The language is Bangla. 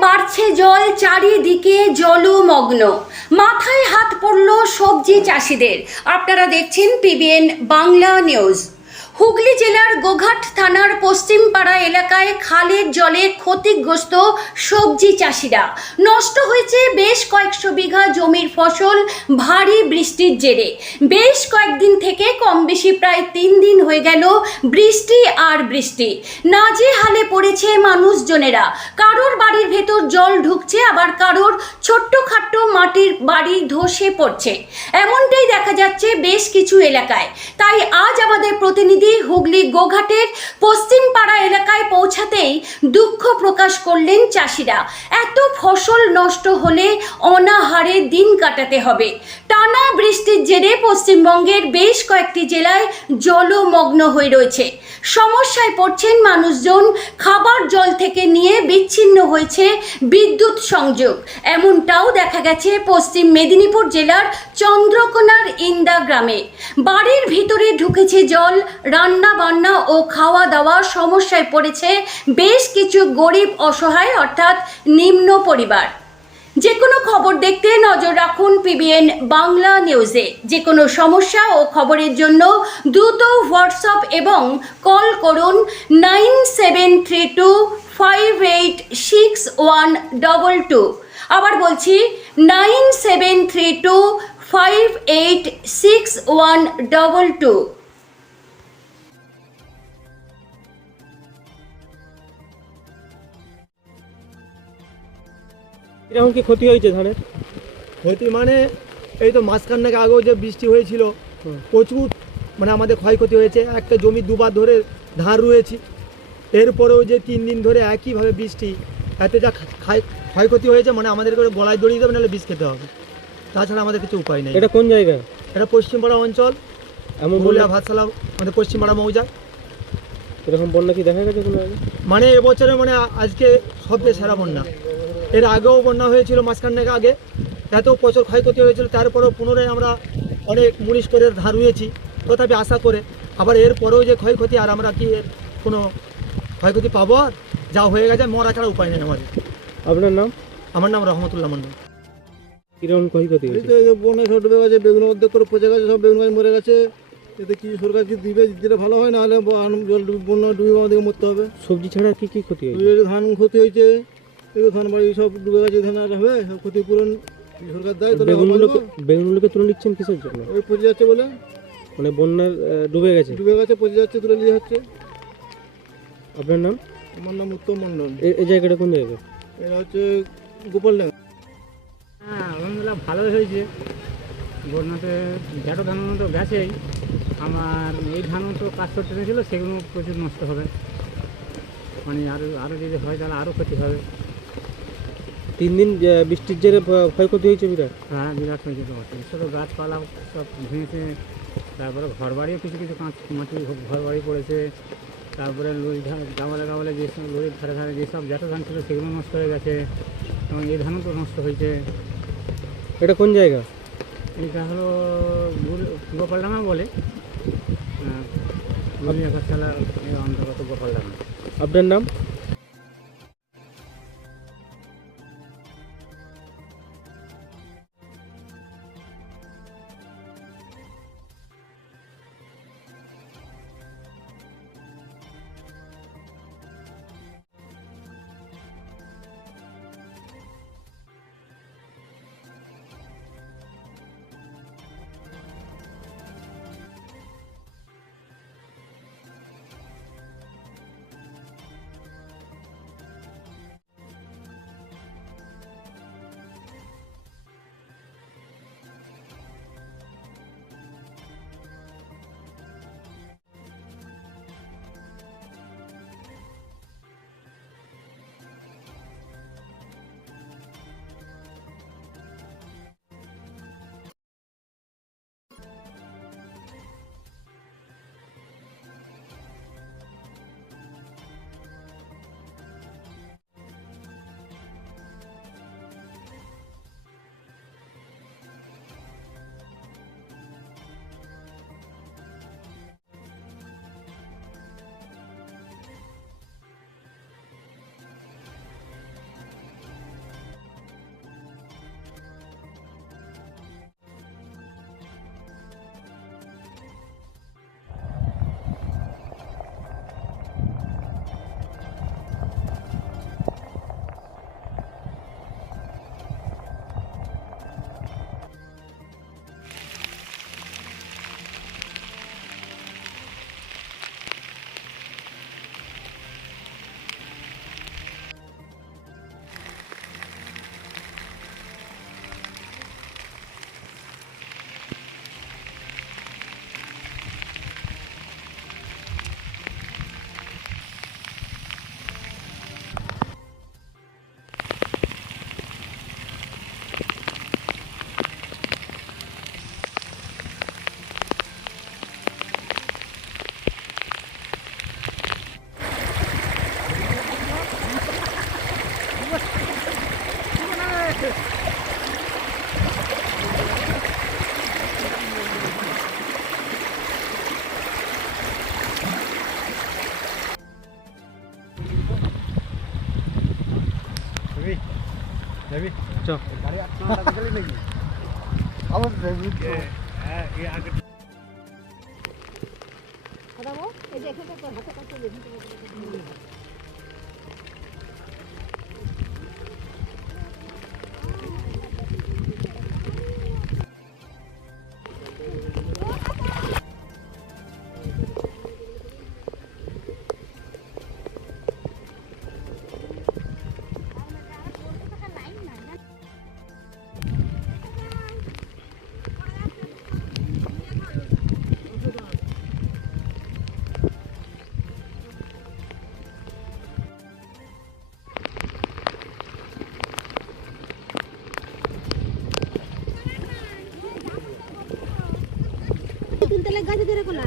বাড়ছে জল চারিদিকে জলমগ্ন। মাথায় হাত পড়ল সবজি চাষিদের। আপনারা দেখছেন পিবিএন বাংলা নিউজ হুগলি জেলার গোঘাট থানার পশ্চিমপাড়া এলাকায় খালের জলে ক্ষতিগ্রস্ত সবজি চাষিরা। নষ্ট হয়েছে বেশ কয়েকশো বিঘা জমির ফসল, ভারী বৃষ্টির জেরে। বেশ কয়েকদিন থেকে কম বেশি প্রায় তিন দিন হয়ে গেল বৃষ্টি আর বৃষ্টি। নাজে হালে পড়েছে মানুষজনেরা। কারোর বাড়ির ভেতর জল ঢুকছে, আবার কারোর ছোট্টখাট্ট মাটির বাড়ি ধসে পড়ছে। এমনটাই দেখা যাচ্ছে বেশ কিছু এলাকায়। তাই আজ আমাদের প্রতিনিধি হুগলি গোঘাটের পশ্চিমপাড়া এলাকায় পৌঁছাতেই দুঃখ প্রকাশ করলেন চাষিরা। এত ফসল নষ্ট হলে অনাহারে দিন কাটাতে হবে। টানা বৃষ্টির জেরে পশ্চিমবঙ্গের বেশ কয়েকটি জেলায় জলমগ্ন হয়ে রয়েছে। সমস্যায় পড়ছেন মানুষজন। খাবার জল থেকে নিয়ে বিচ্ছিন্ন হয়েছে বিদ্যুৎ সংযোগ। এমনটাও দেখা গেছে পশ্চিম মেদিনীপুর জেলার চন্দ্রকোনার ইন্দা গ্রামে। বাড়ির ভিতরে ঢুকেছে জল রান্না বান্না ও খাওয়া দাওয়া সমস্যায় পড়েছে বেশ কিছু গরিব অসহায়, অর্থাৎ নিম্ন পরিবার। যে কোনো খবর দেখতে নজর রাখুন পিবিএন বাংলা নিউজে। যে কোনো সমস্যা ও খবরের জন্য দ্রুত হোয়াটসঅ্যাপ এবং কল করুন nine seven three two five eight six one double two. আবার বলছি, nine seven three two five eight six one double two. এরকম কি ক্ষতি হয়েছে ধানের? ক্ষতি মানে এই তো মাঝখান মাঝখানে আগেও যে বৃষ্টি হয়েছিল প্রচুর মানে আমাদের ক্ষয়ক্ষতি হয়েছে। একটা জমি দুবার ধরে ধান রুয়েছি এরপরেও যে তিন দিন ধরে একইভাবে বৃষ্টি এতে যা খায়- ক্ষয়ক্ষতি হয়েছে মানে আমাদেরকে গলায় দড়িয়ে দেবে নাহলে বিষ খেতে হবে। তাছাড়া আমাদের কিছু উপায় নেই। এটা কোন জায়গা? এটা পশ্চিমপাড়া অঞ্চল এমন বললে বলিয়া ভাতশালা আমাদের পশ্চিমপাড়া মৌজা। এরকম বন্যা কি দেখা গেছে কোনো মানে এবছরে মানে আজকে সবচেয়ে সেরা বন্যা। এর আগেও বন্যা হয়েছিল মাঝখানে আগে। এত প্রচুর ক্ষয়ক্ষতি হয়েছিল তারপরেও পুনরায় আমরা অনেক মুনিশ করে ধার রুয়েছি তথাপি আশা করে। আবার এর পরেও যে ক্ষয়ক্ষতি আর আমরা কি এর কোনো ক্ষয়ক্ষতি পাবো আর? যা হয়ে গেছে মরা ছাড়া উপায় নেই আমাদের। আপনার নাম? আমার নাম রহমতুল্লাহ মন্ডল কীরকম ক্ষয়ক্ষতি এই হয়েছে তো এই যে বনে সব ডুবে গেছে বেগুন অর্ধেক করে পচে গেছে সব বেগুন গাছ মরে গেছে। এতে কি সরকার কি দিবে? দিলে ভালো হয় না হলে জল ডুবে- বন্যা ডুবে আমাদেরকে মরতে হবে। সবজি ছাড়া কি কি ক্ষতি এই হয়েছে যে ধান ক্ষতি হয়েছে এই ধান বাড়ি সব ডুবে গেছে ধান আর হবে সব ক্ষতিপূরণ সরকার দেয় তাহলে হবে বেগুনগুলোকে বেগুনগুলোকে তুলে নিচ্ছেন কিসের জন্য? ওই পচে যাচ্ছে বলে। মানে বন্যার ডুবে গেছে? ডুবে গেছে পচে যাচ্ছে তুলে নিয়ে হচ্ছে। আপনার নাম? আমার নাম উত্তম মণ্ডল। এই জায়গাটা কোন জায়গা? এটা হচ্ছে গোপালডাঙ্গা হ্যাঁ আলহামদুলিল্লাহ ভালোই হয়েছে। বন্যাতে জ্যাঠো ধান তো গেছেই। আমার এই ধানও তো কাজ করতে ছিল সেগুলো প্রচুর নষ্ট হবে। মানে আরও আরও যদি হয় তাহলে আরও ক্ষতি হবে। তিন দিন বৃষ্টির জেরে ক্ষয়ক্ষতি হয়েছে বিরাট? হ্যাঁ বিরাট হয়েছে তো বটে ছোটো গাছপালা সব ভেঙেছে তারপরে ঘর বাড়িও কিছু কিছু কাঁচ মাটি ঘর বাড়ি পড়েছে তারপরে লুই ধান গাওয়ালে গাওয়ালে যেসব লুইয়ের ধারে ধারে যেসব জ্যাঠো ধান ছিল সেগুলো নষ্ট হয়ে গেছে এবং এই ধানও তো নষ্ট হয়েছে। এটা কোন জায়গা? এটা হলো গোপালডাঙ্গা বলে। গোপালডাঙ্গা। আপনার নাম? Devi. Cok. Cari aku kali lagi. Apa Devi? Ya, aku. Kenapa? Eh, dia kata kau, kata kau tu lebih. त्याला गादी करे कोणा